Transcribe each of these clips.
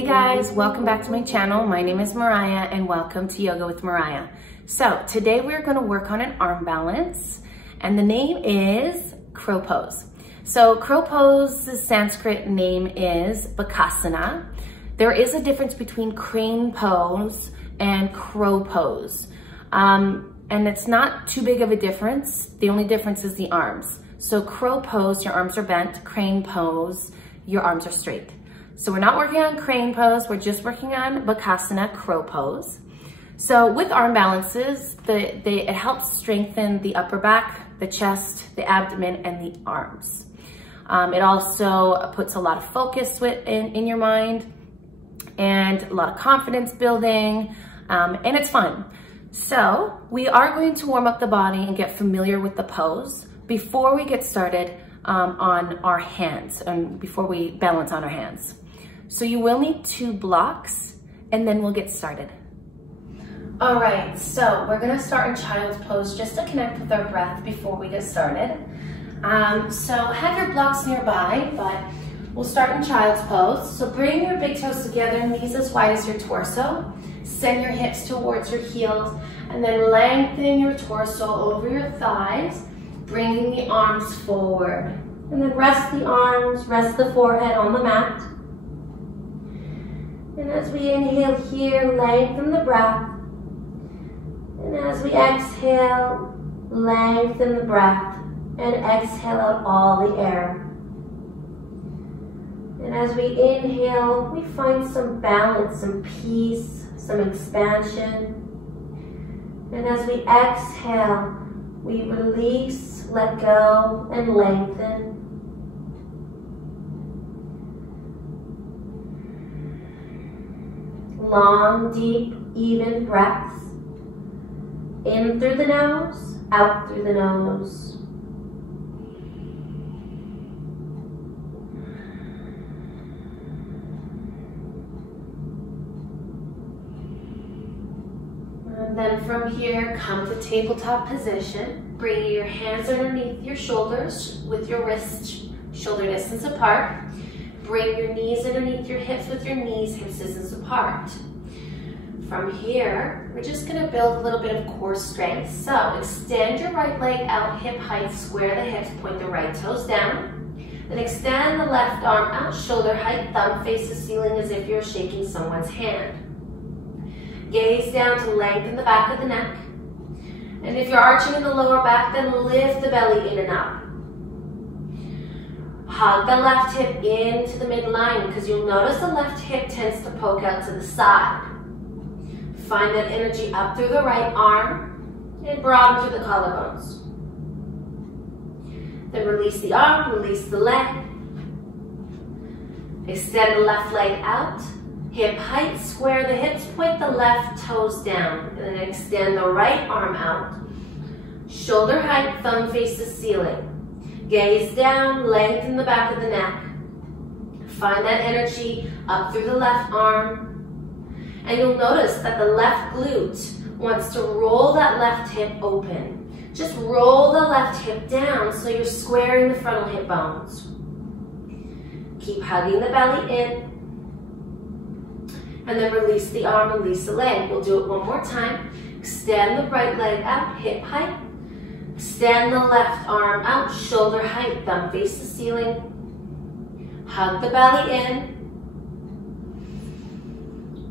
Hey guys, welcome back to my channel. My name is Mariah and welcome to Yoga with Mariah. So today we're going to work on an arm balance and the name is crow pose. So crow pose's Sanskrit name is Bakasana. There is a difference between crane pose and crow pose. And it's not too big of a difference. The only difference is the arms. So crow pose, your arms are bent. Crane pose, your arms are straight. So we're not working on crane pose, we're just working on Bakasana, crow pose. So with arm balances, it helps strengthen the upper back, the chest, the abdomen, and the arms. It also puts a lot of focus in your mind and a lot of confidence building, and it's fun. So we are going to warm up the body and get familiar with the pose before we get started on our hands and before we balance on our hands. So you will need 2 blocks and then we'll get started. All right, so we're gonna start in child's pose just to connect with our breath before we get started. So have your blocks nearby, but we'll start in child's pose. So bring your big toes together, knees as wide as your torso. Send your hips towards your heels and then lengthen your torso over your thighs, bringing the arms forward. And then rest the arms, rest the forehead on the mat. And as we inhale here, lengthen the breath. And as we exhale, lengthen the breath and exhale out all the air. And as we inhale, we find some balance, some peace, some expansion. And as we exhale, we release, let go, and lengthen. Long, deep, even breaths. In through the nose, out through the nose. And then from here, come to tabletop position. Bring your hands underneath your shoulders with your wrists shoulder distance apart. Bring your knees underneath your hips with your knees hip distance apart. From here, we're just gonna build a little bit of core strength. So extend your right leg out, hip height, square the hips, point the right toes down. Then extend the left arm out, shoulder height, thumb face the ceiling as if you're shaking someone's hand. Gaze down to lengthen the back of the neck. And if you're arching in the lower back, then lift the belly in and up. Hug the left hip into the midline because you'll notice the left hip tends to poke out to the side. Find that energy up through the right arm and broaden through the collarbones. Then release the arm, release the leg. Extend the left leg out. Hip height, square the hips, point the left toes down. And then extend the right arm out. Shoulder height, thumb face the ceiling. Gaze down, lengthen the back of the neck. Find that energy up through the left arm. And you'll notice that the left glute wants to roll that left hip open. Just roll the left hip down so you're squaring the frontal hip bones. Keep hugging the belly in. And then release the arm, release the leg. We'll do it one more time. Extend the right leg out, hip height. Extend the left arm out, shoulder height, thumb face the ceiling. Hug the belly in.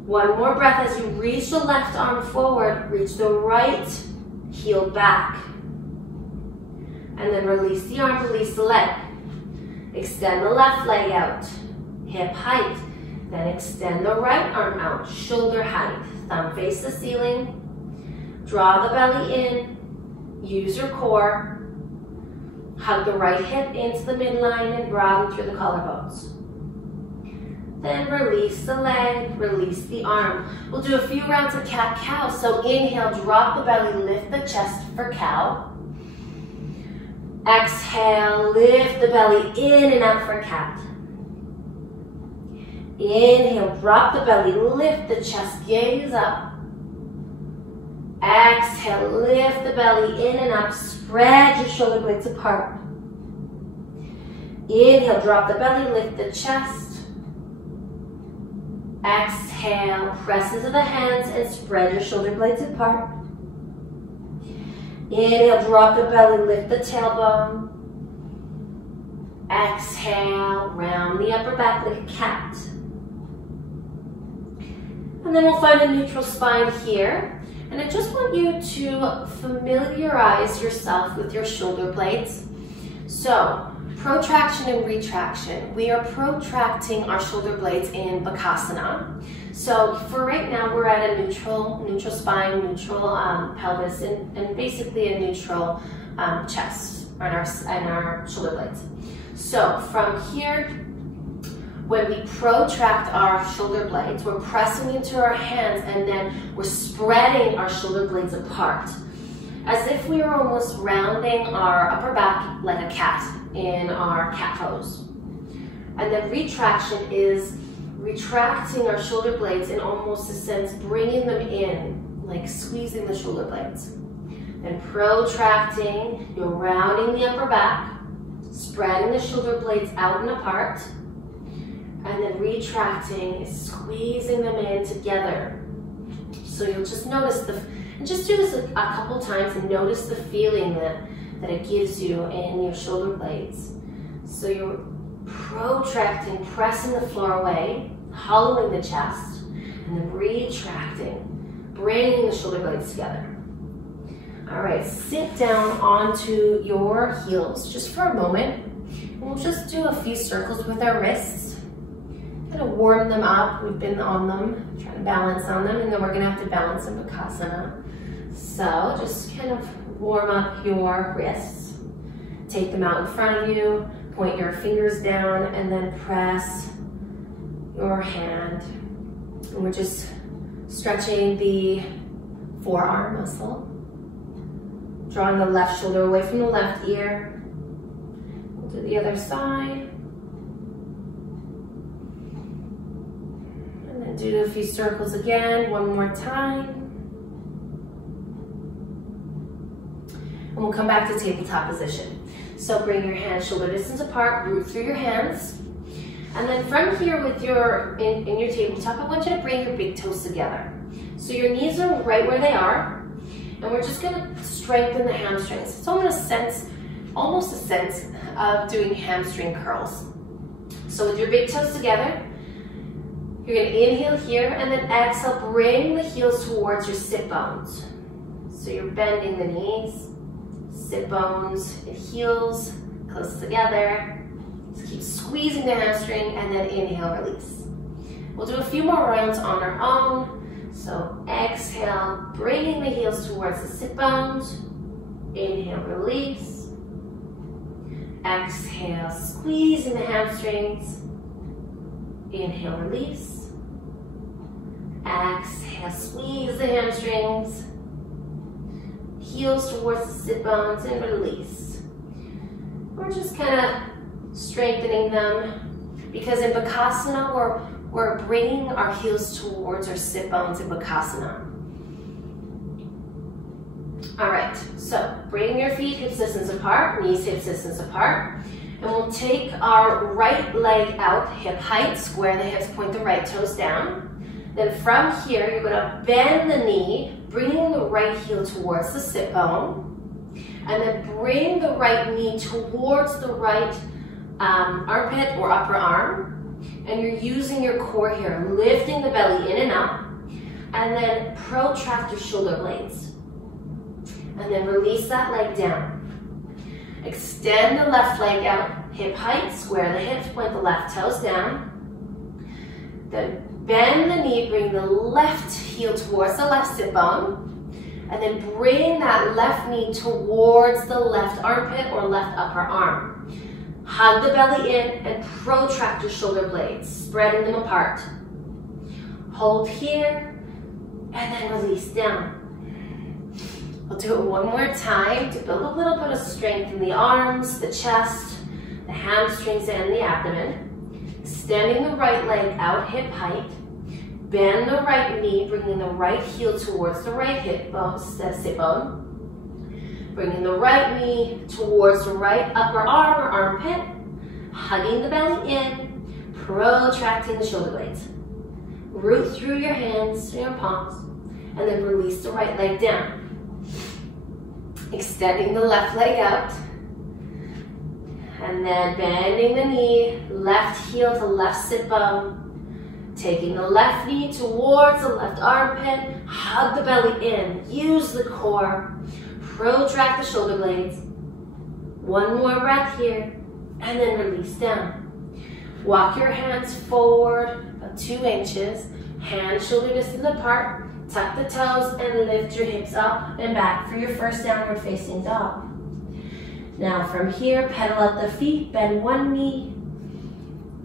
One more breath as you reach the left arm forward, reach the right heel back. And then release the arm, release the leg. Extend the left leg out, hip height. Then extend the right arm out, shoulder height, thumb face the ceiling. Draw the belly in. Use your core. Hug the right hip into the midline and broaden through the collarbones. Then release the leg, release the arm. We'll do a few rounds of cat-cow. So inhale, drop the belly, lift the chest for cow. Exhale, lift the belly in and out for cat. Inhale, drop the belly, lift the chest, gaze up. Exhale, lift the belly in and up, spread your shoulder blades apart. Inhale, drop the belly, lift the chest. Exhale, press into the hands and spread your shoulder blades apart. Inhale, drop the belly, lift the tailbone. Exhale, round the upper back like a cat. And then we'll find a neutral spine here. And I just want you to familiarize yourself with your shoulder blades. So, protraction and retraction. We are protracting our shoulder blades in Bakasana. So for right now, we're at a neutral spine, neutral pelvis, and basically a neutral chest and our shoulder blades. So from here, when we protract our shoulder blades, we're pressing into our hands and then we're spreading our shoulder blades apart, as if we were almost rounding our upper back like a cat in our cat pose. And then retraction is retracting our shoulder blades in almost a sense, bringing them in, like squeezing the shoulder blades. And protracting, you're rounding the upper back, spreading the shoulder blades out and apart. And then retracting is squeezing them in together. So you'll just notice and just do this a couple times and notice the feeling that it gives you in your shoulder blades. So you're protracting, pressing the floor away, hollowing the chest, and then retracting, bringing the shoulder blades together. All right, sit down onto your heels just for a moment. And we'll just do a few circles with our wrists. Gonna warm them up. We've been on them, trying to balance on them, and then we're gonna have to balance in Bakasana. So just kind of warm up your wrists. Take them out in front of you, point your fingers down, and then press your hand. And we're just stretching the forearm muscle. Drawing the left shoulder away from the left ear. We'll do the other side. And then do a few circles again, one more time. And we'll come back to tabletop position. So bring your hands shoulder distance apart, root through your hands. And then from here with in your tabletop, I want you to bring your big toes together. So your knees are right where they are. And we're just gonna strengthen the hamstrings. It's almost a sense of doing hamstring curls. So with your big toes together, you're gonna inhale here and then exhale, bring the heels towards your sit bones. So you're bending the knees, sit bones and heels close together. Just keep squeezing the hamstring and then inhale, release. We'll do a few more rounds on our own. So exhale, bringing the heels towards the sit bones. Inhale, release. Exhale, squeezing the hamstrings. Inhale, release. Exhale, squeeze the hamstrings. Heels towards the sit bones and release. We're just kind of strengthening them because in Bakasana we're bringing our heels towards our sit bones in Bakasana. All right, so bring your feet hip distance apart, knees hip distance apart, and we'll take our right leg out, hip height, square the hips, point the right toes down. Then from here, you're gonna bend the knee, bringing the right heel towards the sit bone, and then bring the right knee towards the right armpit or upper arm. And you're using your core here, lifting the belly in and up, and then protract your shoulder blades. And then release that leg down. Extend the left leg out, hip height, square the hips, point the left toes down. Then bend the knee, bring the left heel towards the left sit bone, and then bring that left knee towards the left armpit or left upper arm. Hug the belly in and protract your shoulder blades, spreading them apart. Hold here, and then release down. We'll do it one more time to build a little bit of strength in the arms, the chest, the hamstrings, and the abdomen. Extending the right leg out, hip height. Bend the right knee, bringing the right heel towards the right hip bone, sit bone. Bringing the right knee towards the right upper arm or armpit. Hugging the belly in, protracting the shoulder blades. root through your hands, your palms, and then release the right leg down. Extending the left leg out, and then bending the knee, left heel to left sit bone, taking the left knee towards the left armpit, hug the belly in, use the core, protract the shoulder blades. One more breath here, and then release down. Walk your hands forward about 2 inches, hands shoulder distance apart, tuck the toes and lift your hips up and back for your first downward facing dog. Now from here, pedal out the feet, bend one knee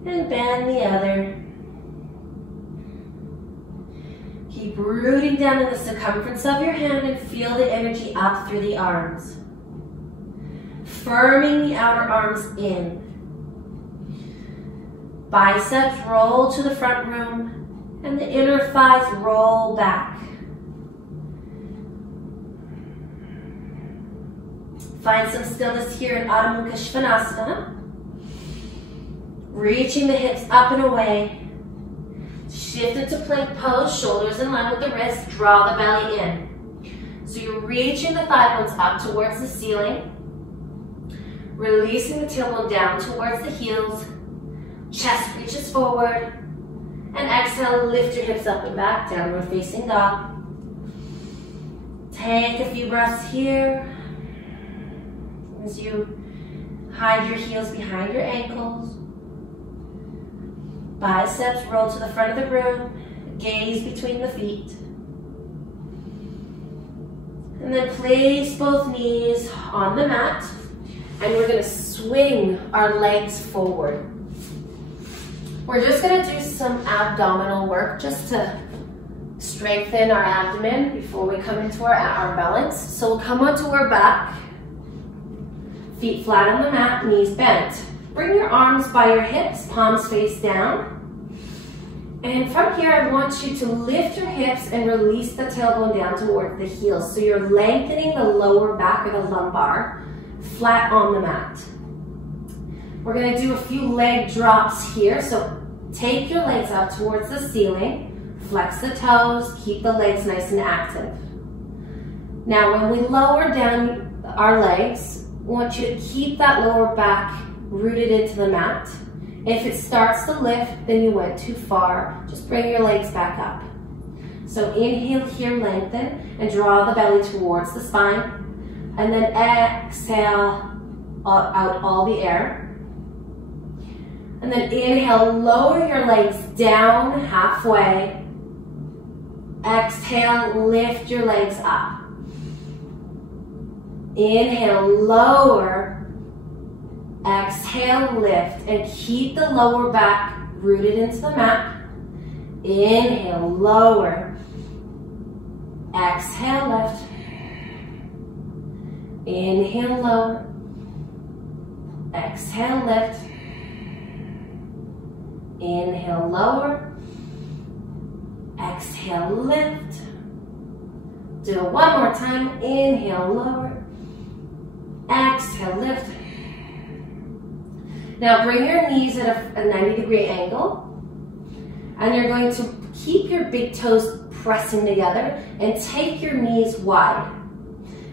and bend the other. Keep rooting down in the circumference of your hand and feel the energy up through the arms. Firming the outer arms in. Biceps roll to the front room and the inner thighs roll back. Find some stillness here in Adho Mukha Svanasana. Reaching the hips up and away. Shift into plank pose, shoulders in line with the wrists, draw the belly in. So you're reaching the thigh bones up towards the ceiling. Releasing the tailbone down towards the heels. Chest reaches forward. And exhale, lift your hips up and back, downward facing dog. Take a few breaths here as you hide your heels behind your ankles. Biceps roll to the front of the room, gaze between the feet. And then place both knees on the mat, and we're gonna swing our legs forward. We're just gonna do some abdominal work just to strengthen our abdomen before we come into our arm balance. So we'll come onto our back, feet flat on the mat, knees bent. Bring your arms by your hips, palms face down. And from here, I want you to lift your hips and release the tailbone down toward the heels. So you're lengthening the lower back or the lumbar, flat on the mat. We're gonna do a few leg drops here. So take your legs out towards the ceiling, flex the toes, keep the legs nice and active. Now, when we lower down our legs, I want you to keep that lower back rooted into the mat. If it starts to lift, then you went too far. Just bring your legs back up. So inhale here, lengthen, and draw the belly towards the spine. And then exhale out all the air. And then inhale, lower your legs down halfway. Exhale, lift your legs up. Inhale, lower. Exhale, lift, and keep the lower back rooted into the mat. Inhale, lower. Exhale, lift. Inhale, lower. Exhale, lift. Inhale, lower. Exhale, lift. Do it one more time. Inhale, lower. Exhale, lift. Now bring your knees at a 90-degree angle, and you're going to keep your big toes pressing together and take your knees wide.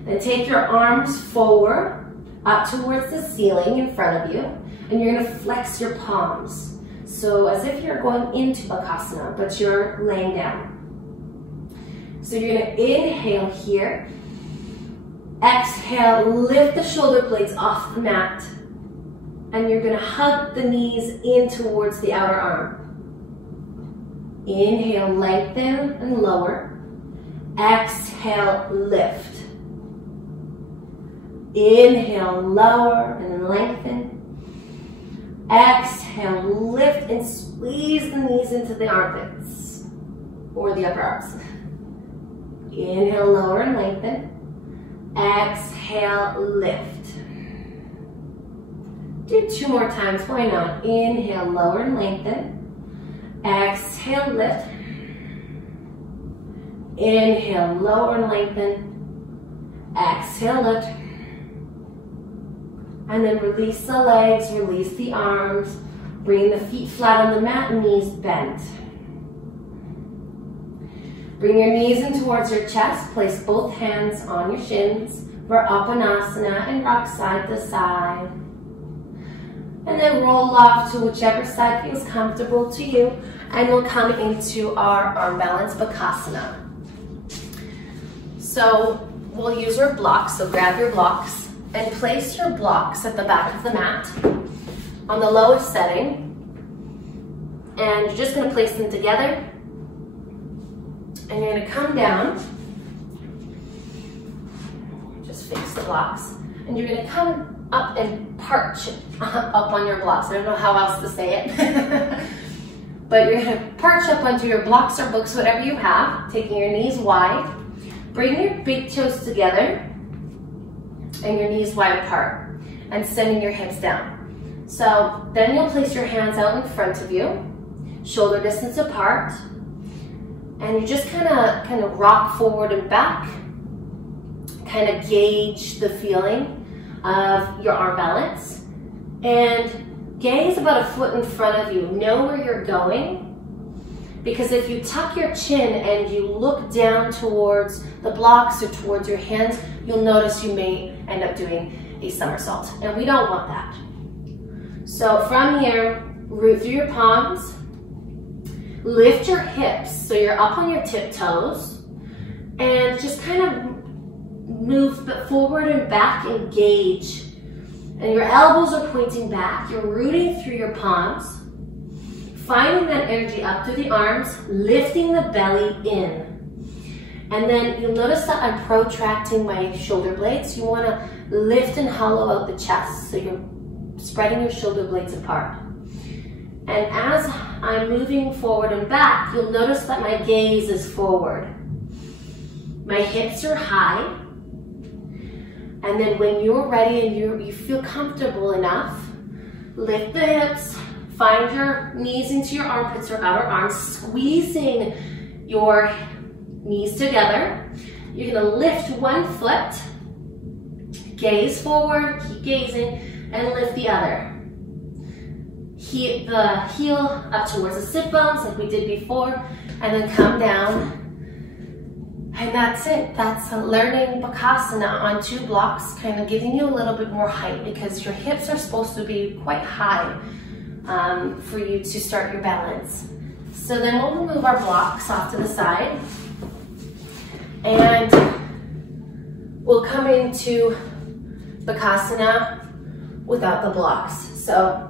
Then take your arms forward up towards the ceiling in front of you, and you're going to flex your palms. So as if you're going into Bakasana, but you're laying down. So you're going to inhale here. Exhale, lift the shoulder blades off the mat. And you're going to hug the knees in towards the outer arm. Inhale, lengthen and lower. Exhale, lift. Inhale, lower and lengthen. Exhale, lift and squeeze the knees into the armpits or the upper arms. Inhale, lower and lengthen. Exhale, lift. Do 2 more times, why not? Inhale, lower and lengthen. Exhale, lift. Inhale, lower and lengthen. Exhale, lift. And then release the legs, release the arms. Bring the feet flat on the mat, knees bent. Bring your knees in towards your chest. Place both hands on your shins for Bakasana and rock side to side. And then roll off to whichever side feels comfortable to you. And we'll come into our arm balance Bakasana. So we'll use our blocks. So grab your blocks and place your blocks at the back of the mat on the lowest setting. And you're just going to place them together. And you're going to come down. Just fix the blocks. And you're going to come up and perch up on your blocks. I don't know how else to say it. But you're going to perch up onto your blocks or books, whatever you have, taking your knees wide. Bring your big toes together and your knees wide apart and sending your hips down. So then you'll place your hands out in front of you, shoulder distance apart, and you just kind of rock forward and back, kind of gauge the feeling of your arm balance, and gaze about a foot in front of you. Know where you're going, because if you tuck your chin and you look down towards the blocks or towards your hands, you'll notice you may end up doing a somersault, and we don't want that. So from here, root through your palms, lift your hips so you're up on your tiptoes, and just kind of move forward and back, engage. And your elbows are pointing back. You're rooting through your palms, finding that energy up through the arms, lifting the belly in. And then you'll notice that I'm protracting my shoulder blades. You want to lift and hollow out the chest, so you're spreading your shoulder blades apart. And as I'm moving forward and back, you'll notice that my gaze is forward. My hips are high. And then when you're ready and you feel comfortable enough, lift the hips, find your knees into your armpits or outer arms, squeezing your knees together. You're gonna lift one foot, gaze forward, keep gazing, and lift the other. The heel up towards the sit bones like we did before, and then come down. And that's it. That's learning Bakasana on 2 blocks, kind of giving you a little bit more height, because your hips are supposed to be quite high for you to start your balance. So then we'll move our blocks off to the side, and we'll come into Bakasana without the blocks. So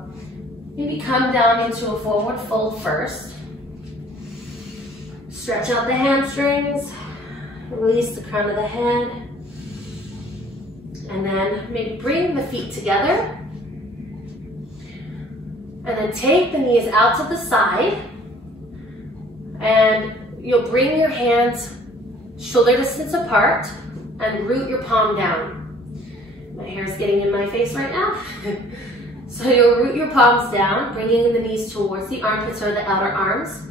maybe come down into a forward fold first. Stretch out the hamstrings. Release the crown of the head. And then maybe bring the feet together. And then take the knees out to the side. And you'll bring your hands shoulder distance apart and root your palm down. My hair's getting in my face right now. So you'll root your palms down, bringing the knees towards the armpits or the outer arms.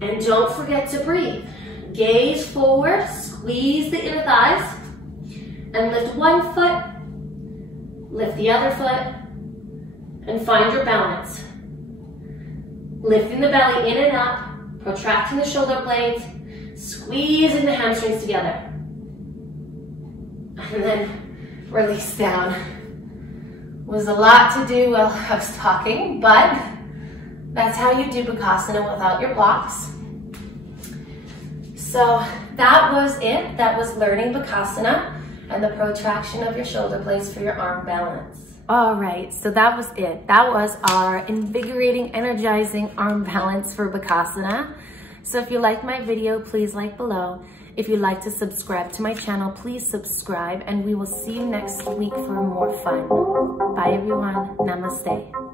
And don't forget to breathe. Gaze forward, squeeze the inner thighs, and lift one foot, lift the other foot, and find your balance. Lifting the belly in and up, protracting the shoulder blades, squeezing the hamstrings together. And then release down. Was a lot to do while I was talking, but that's how you do Bakasana without your blocks. So that was it. That was learning Bakasana and the protraction of your shoulder blades for your arm balance. All right, so that was it. That was our invigorating, energizing arm balance for Bakasana. So if you like my video, please like below. If you'd like to subscribe to my channel, please subscribe, and we will see you next week for more fun. Bye everyone, namaste.